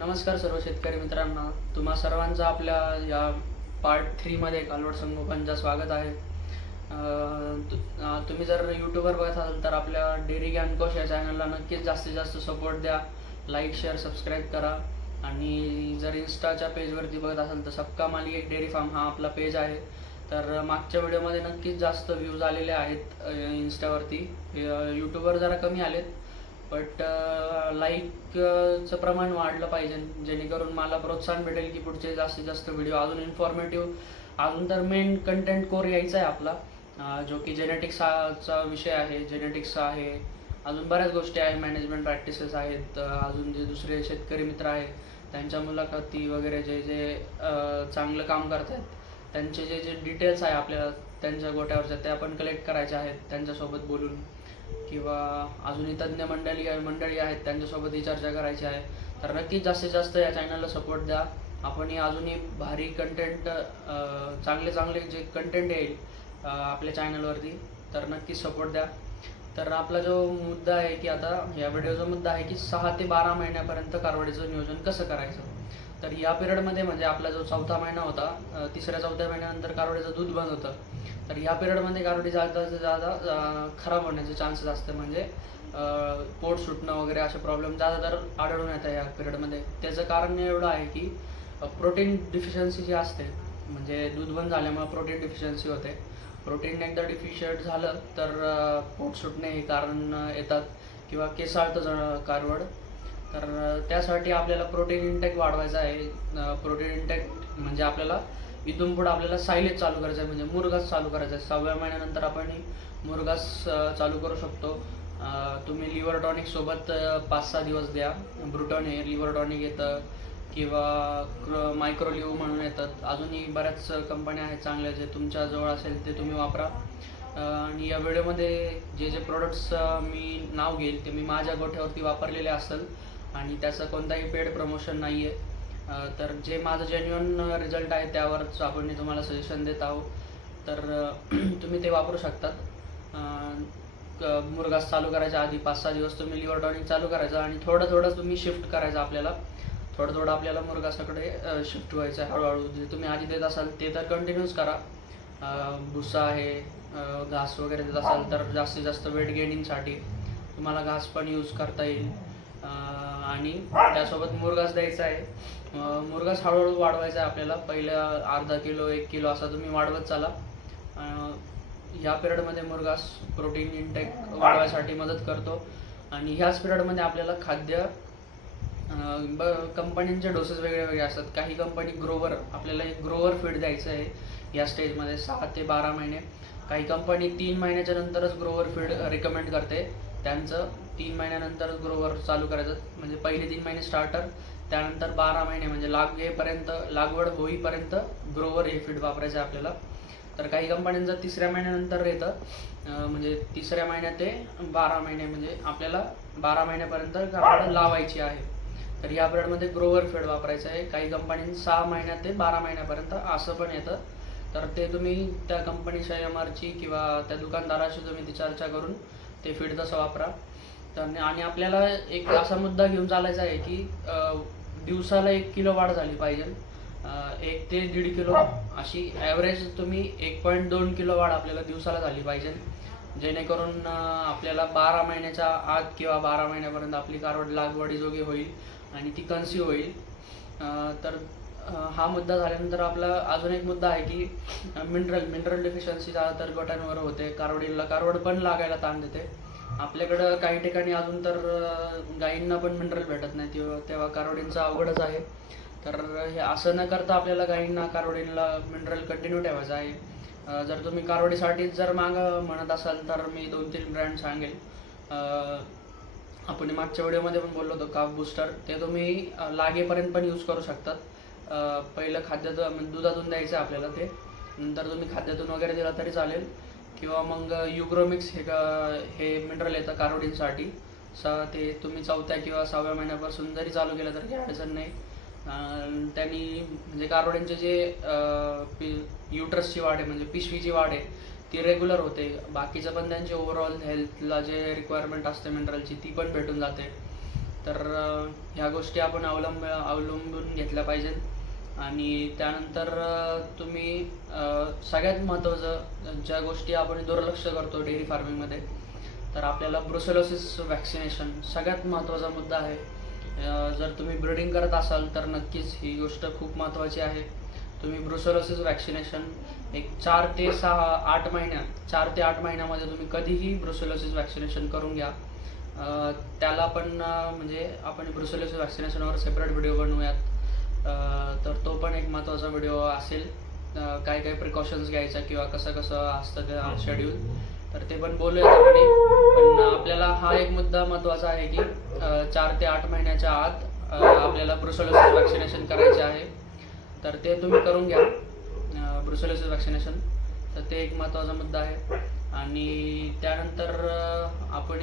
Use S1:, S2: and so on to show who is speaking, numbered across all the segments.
S1: नमस्कार सर्व शेतकरी मित्रांनो. तुम्हा सर्वांचं आपल्या या पार्ट थ्रीमध्ये कालवड संगोपनचं स्वागत आहे. तु- तुम्ही जर यूट्यूबवर बघत असाल तर आपल्या डेअरी गॅनकोश या चॅनलला नक्कीच जास्तीत जास्त सपोर्ट द्या. लाईक शेअर सबस्क्राईब करा. आणि जर इन्स्टाच्या पेजवरती बघत असाल तर सबका माली एक डेअरी फार्म हा आपला पेज आहे. तर मागच्या व्हिडिओमध्ये नक्कीच जास्त व्ह्यूज आलेले आहेत इन्स्टावरती यूट्यूबवर जरा कमी आलेत. बट लाईकचं uh, uh, प्रमाण वाढलं पाहिजे. जेणेकरून मला प्रोत्साहन भेटेल की पुढचे जास्तीत जास्त व्हिडिओ अजून इन्फॉर्मेटिव्ह अजून तर मेन कंटेंट कोर यायचा आहे आपला. Uh, जो की जेनेटिक्सचा विषय आहे. जेनेटिक्सचा आहे. अजून बऱ्याच गोष्टी आहे. मॅनेजमेंट प्रॅक्टिसेस आहेत. अजून जे दुसरे शेतकरी मित्र आहेत त्यांच्या मुलाखती वगैरे जे जे चांगलं काम करत आहेत त्यांचे जे जे डिटेल्स आहे आपल्याला त्यांच्या गोट्यावरच्या ते आपण कलेक्ट करायचे आहेत त्यांच्यासोबत बोलून. किंवा अजूनही तज्ज्ञ मंडळी मंडळी आहेत त्यांच्यासोबतही चर्चा करायची आहे. तर नक्कीच जास्तीत जास्त या चॅनलला सपोर्ट द्या. आपणही अजूनही भारी कंटेंट चांगले चांगले जे कंटेंट येईल आपल्या चॅनलवरती तर नक्कीच सपोर्ट द्या. तर आपला जो मुद्दा आहे की आता या व्हिडिओचा मुद्दा आहे की सहा ते बारा महिन्यापर्यंत कारवडीचं नियोजन कसं करायचं? तर या पिरियडमध्ये म्हणजे आपला जो चौथा महिना होता तिसऱ्या चौथ्या महिन्यानंतर कारवाडीचं दूध बंद होतं. तर ह्या पिरियडमध्ये गारुडी जादा जादा खराब होण्याचे चान्सेस असते म्हणजे पोट सुटणं वगैरे असे प्रॉब्लेम जादा तर आढळून येतात ह्या पिरियडमध्ये. त्याचं कारण एवढं आहे की प्रोटीन डिफिशियन्सी जी असते म्हणजे दूध बंद झाल्यामुळे प्रोटीन डिफिशियन्सी होते. प्रोटीन एकदा डिफिशियंट झालं तर पोट सुटणे हे कारण येतात किंवा केसाळतं जण कारवड. तर त्यासाठी आपल्याला प्रोटीन इंटेक वाढवायचा आहे. प्रोटीन इंटेक म्हणजे आपल्याला इथून पुढे आपल्याला सायलेज चालू करायचं आहे म्हणजे मुरगास चालू करायचा आहे. सहाव्या महिन्यानंतर आपण मुरगास चालू करू शकतो. तुम्ही लिव्हर टॉनिक सोबत पाच सहा दिवस द्या. ब्रुटॉन हे लिव्हर टॉनिक येतं किंवा मायक्रोलिव्ह म्हणून येतात. अजूनही बऱ्याच कंपन्या आहेत चांगल्या जे तुमच्या जवळ असेल ते तुम्ही वापरा. आणि या व्हिडिओमध्ये जे जे प्रोडक्ट्स मी नाव घेईल ते मी माझ्या गोठ्यावरती वापरलेले असेल. आणि त्याचं कोणताही पेड प्रमोशन नाही आहे तर जे माझं जेन्युअन रिझल्ट आहे त्यावरच आपण मी तुम्हाला सजेशन देत आहोत. तर तुम्ही ते वापरू शकतात. क- मुरगास चालू करायच्या आधी पाच सहा दिवस तुम्ही लिव्हर टॉनिक चालू करायचं आणि थोडं थोडं तुम्ही शिफ्ट करायचं आपल्याला. थोडं थोडं आपल्याला मुरगासाकडे शिफ्ट व्हायचं आहे हळूहळू. जे तुम्ही आधी देत असाल ते तर कंटिन्यूस करा. भुसा आहे घास वगैरे देत असाल तर जास्तीत जास्त वेट गेनिंगसाठी तुम्हाला घास पण यूज करता येईल. आणि त्यासोबत मुरगास द्यायचा आहे. मुरगास हळूहळू वाढवायचा आहे आपल्याला. पहिल्या अर्धा किलो एक किलो असा तुम्ही वाढवत चाला. ह्या पिरियडमध्ये मुरगास प्रोटीन इंटेक वाढवायसाठी मदत करतो. आणि ह्याच पिरियडमध्ये आपल्याला खाद्य ब कंपनींचे डोसेस वेगळे वेगळे असतात. काही कंपनी ग्रोवर आपल्याला एक ग्रोवर फीड द्यायचं आहे. या स्टेजमध्ये सहा ते बारा महिने. काही कंपनी तीन महिन्याच्या नंतरच ग्रोवर फीड रिकमेंड करते. त्यांचं तीन महिन्यानंतर ग्रोवर चालू करायचं. म्हणजे पहिले तीन महिने स्टार्टर त्यानंतर बारा महिने म्हणजे लागेपर्यंत लागवड होईपर्यंत ग्रोवर हे फीड वापरायचं आहे आपल्याला. तर काही कंपन्यांचं तिसऱ्या महिन्यानंतर येतं म्हणजे तिसऱ्या महिन्यात ते बारा महिने म्हणजे आपल्याला बारा महिन्यापर्यंत कापड लावायची आहे. तर या ब्रेडमध्ये ग्रोवर फीड वापरायचं आहे. काही कंपनी सहा महिन्यात ते बारा महिन्यापर्यंत असं पण येतं. तर ते तुम्ही त्या कंपनीच्या एम आरची किंवा त्या दुकानदाराशी तुम्ही ती चर्चा करून ते फीड तसं वापरा. तर आणि आपल्याला एक असा मुद्दा घेऊन चालायचा आहे की दिवसाला एक किलो वाढ झाली पाहिजे. एक ते दीड किलो अशी ॲव्हरेज तुम्ही एक पॉईंट दोन किलो वाढ आपल्याला दिवसाला झाली पाहिजे. जेणेकरून आपल्याला बारा महिन्याच्या आत किंवा बारा महिन्यापर्यंत आपली कारवड लागवडीजोगी होईल आणि ती कन्सिव्ह होईल. तर हा मुद्दा झाल्यानंतर आपला अजून एक मुद्दा आहे की मिनरल मिनरल डेफिशियन्सी तर गटांवर होते. कारवडीला कारवड पण लागायला ताण देते. आपल्याकडं काही ठिकाणी अजून तर गायींना पण मिनरल भेटत नाही. तेव्हा तेव्हा कारवडींचं अवघडच आहे. तर हे असं न करता आपल्याला गायींना कारवडींना मिनरल कंटिन्यू ठेवायचं आहे. जर तुम्ही कारवडीसाठीच जर मागं म्हणत असाल तर मी दोन तीन ब्रँड सांगेल आपण मागच्या व्हिडिओमध्ये पण बोललो होतो काफ बूस्टर ते तुम्ही लागेपर्यंत पण यूज करू शकतात. पहिलं खाद्यातून म्हणजे दुधातून द्यायचं आहे आपल्याला ते. नंतर तुम्ही खाद्यातून वगैरे दिला तरी चालेल. किंवा मग युग्रोमिक्स हे का- हे मिनरल येतं कारवडींसाठी स ते तुम्ही चौथ्या किंवा सहाव्या महिन्यापासून जरी चालू केलं तरी काही अडचण नाही. त्यांनी म्हणजे कारोडींचे जे पि- युट्रसची वाढ आहे म्हणजे पिशवीची वाढ आहे ती रेग्युलर होते. बाकीचं पण त्यांची ओव्हरऑल हेल्थला जे रिक्वायरमेंट असते मिनरलची ती पण भेटून जाते. तर ह्या गोष्टी आपण अवलंब अवलंबून घेतल्या पाहिजेत. आणि त्यानंतर तुम्ही सगळ्यात महत्त्वाचं ज्या गोष्टी आपण दुर्लक्ष करतो डेअरी फार्मिंगमध्ये तर आपल्याला ब्रुसेलोसिस वॅक्सिनेशन सगळ्यात महत्त्वाचा मुद्दा आहे. जर तुम्ही ब्रिडिंग करत असाल तर नक्कीच ही गोष्ट खूप महत्त्वाची आहे. तुम्ही ब्रुसेलोसिस वॅक्सिनेशन एक चार ते सहा आठ महिन्यात चार ते आठ महिन्यामध्ये तुम्ही कधीही ब्रुसेलोसिस वॅक्सिनेशन करून घ्या. त्याला पण म्हणजे आपण ब्रुसेलोसिस वॅक्सिनेशनवर सेपरेट व्हिडिओ बनवूयात. तर तो पण एक महत्त्वाचा व्हिडिओ असेल. काय काय प्रिकॉशन्स घ्यायच्या किंवा कसं कसं असतं शेड्यूल तर ते पण बोलूयात आपण पण आपल्याला हा एक मुद्दा महत्त्वाचा आहे की चार ते आठ महिन्याच्या आत आपल्याला ब्रुसेलोसिस वॅक्सिनेशन करायचे आहे. तर ते तुम्ही करून घ्या ब्रुसेलोसिस वॅक्सिनेशन तर ते एक महत्त्वाचा मुद्दा आहे. आणि त्यानंतर आपण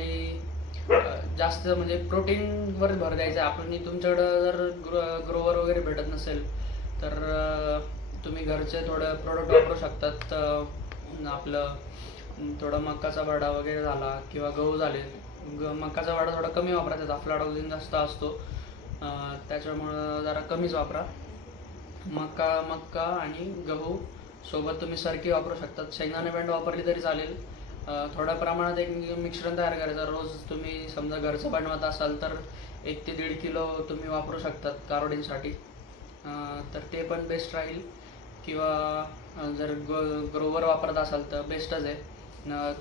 S1: जास्त म्हणजे प्रोटीनवर भर द्यायचा. आहे आपण तुमच्याकडं जर ग्रो ग्रोवर वगैरे भेटत नसेल तर तुम्ही घरचे थोडं प्रोडक्ट वापरू शकतात. आपलं थोडं मकाचा वडा वगैरे झाला किंवा गहू झाले ग मकाचा वडा थोडा कमी वापरायचा. अफ्लाडोक्सिन जास्त असतो. त्याच्यामुळं जरा कमीच वापरा. मका मक्का आणि गहू सोबत तुम्ही सरकी वापरू शकतात. शेंगदाणे बँड वापरली तरी चालेल. थोड्या प्रमाणात एक मिश्रण तयार करायचं. रोज तुम्ही समजा घरचं बनवत असाल तर एक ते दीड किलो तुम्ही वापरू शकतात कारोडींसाठी. तर ते पण बेस्ट राहील. किंवा जर ग ग्रोवर वापरत असाल तर बेस्टच आहे.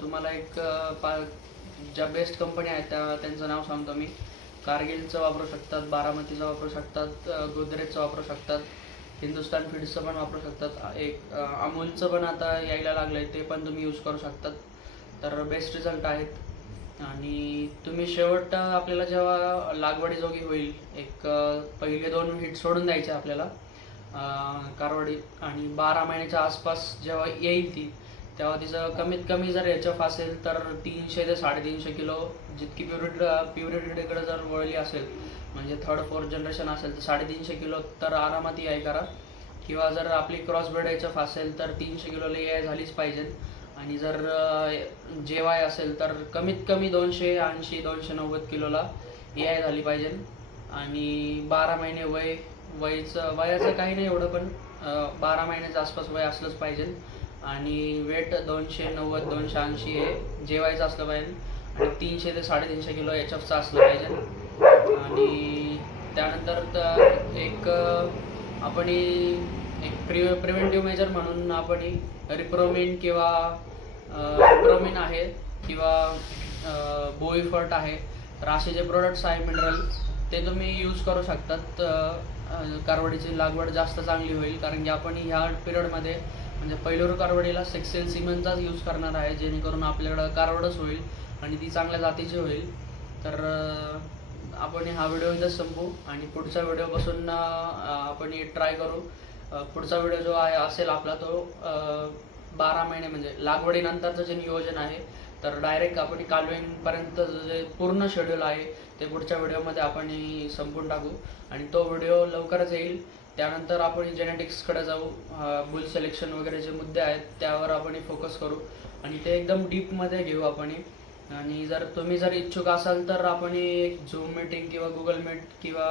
S1: तुम्हाला एक पा ज्या बेस्ट कंपनी आहेत त्या त्यांचं नाव सांगतो मी. कारगिलचं वापरू शकतात बारामतीचं वापरू शकतात गोदरेजचं वापरू शकतात हिंदुस्तान फीड्सचं पण वापरू शकतात. एक अमूलचं पण आता यायला लागलं आहे ते पण तुम्ही यूज करू शकतात. तर बेस्ट रिझल्ट आहेत. आणि तुम्ही शेवट आपल्याला जेव्हा लागवडीजोगी होईल एक पहिले दोन हिट सोडून द्यायचे आपल्याला कारवाडी कारवडी आणि बारा महिन्याच्या आसपास जेव्हा येईल ती तेव्हा तिचं कमीत कमी जर एच एफ असेल तर तीनशे ते साडेतीनशे किलो जितकी प्युरिट प्युरिटीकडे जर वळली असेल म्हणजे थर्ड फोर्थ जनरेशन असेल तर साडेतीनशे किलो तर आरामात याय करा. किंवा जर आपली क्रॉस ब्रेड एच एफ असेल तर तीनशे किलोला आय झालीच पाहिजे आणि जर जेवाय असेल तर कमीत कमी दोनशे ऐंशी दोनशे नव्वद किलोला ए आय झाली पाहिजे. आणि बारा महिने वय वयचं वयाचं काही नाही एवढं पण बारा महिन्याच्या आसपास वय असलंच पाहिजे. आणि वेट दोनशे नव्वद दोनशे ऐंशी हे जेवायचं असलं पाहिजे. आणि तीनशे ते साडेतीनशे किलो एच एफचं असलं पाहिजे. आणि त्यानंतर तर एक आपण एक प्रि प्रिव्हेंटिव्ह मेजर म्हणून आपण रिप्रोमिन किंवा रिप्रोमिन आहे किंवा बोईफर्ट आहे. तर असे जे प्रोडक्ट्स आहे मिनरल ते तुम्ही यूज करू शकतात. कारवडीची लागवड जास्त चांगली होईल. कारण की आपण ह्या पिरियडमध्ये म्हणजे पहिलोर कारवडीला सेक्सेल सिमेंटचाच यूज करणार आहे जेणेकरून आपल्याकडं कारवडच होईल आणि ती चांगल्या जातीची होईल. तर आपण हा व्हिडिओ इथंच संपू आणि पुढच्या व्हिडिओपासून आपण ट्राय करू. पुढचा व्हिडिओ जो आहे असेल आपला तो बारा महिने म्हणजे लागवडीनंतरचं जे नियोजन आहे तर डायरेक्ट आपण कालवेंगपर्यंत जे पूर्ण शेड्यूल आहे ते पुढच्या व्हिडिओमध्ये आपण संपून टाकू. आणि तो व्हिडिओ लवकरच येईल. त्यानंतर आपण जेनेटिक्सकडे जाऊ. बुल सिलेक्शन वगैरे जे मुद्दे आहेत त्यावर आपण फोकस करू. आणि ते एकदम डीपमध्ये घेऊ आपण आणि जर तुम्ही जर इच्छुक असाल तर आपण एक झूम मीटिंग किंवा गुगल मीट किंवा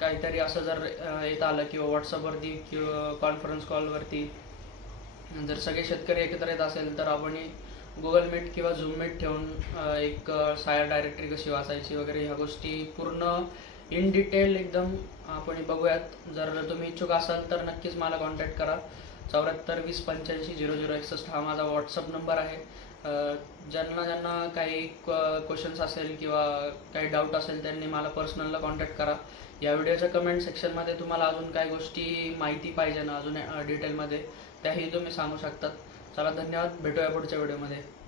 S1: काहीतरी असं जर येत आलं किंवा व्हॉट्सअपवरती किंवा कॉन्फरन्स कॉलवरती जर सगळे शेतकरी एकत्र येत असेल तर आपण गुगल मीट किंवा झूम मीट ठेवून एक सायर डायरेक्टरी कशी वाचायची वगैरे ह्या गोष्टी पूर्ण इन डिटेल एकदम आपण बघूयात. जर तुम्ही इच्छुक असाल तर नक्कीच मला कॉन्टॅक्ट करा. चौऱ्याहत्तर वीस पंच्याऐंशी झिरो झिरो एकसष्ट हा माझा व्हॉट्सअप नंबर आहे. ज्यांना ज्यांना काही क्वेश्चन्स असेल किंवा काही डाऊट असेल त्यांनी मला पर्सनलला कॉन्टॅक्ट करा. या व्हिडिओच्या कमेंट सेक्शनमध्ये तुम्हाला अजून काही गोष्टी माहिती पाहिजे ना अजून डिटेलमध्ये त्याही तुम्ही सांगू शकतात. चला धन्यवाद. भेटूया पुढच्या व्हिडिओमध्ये.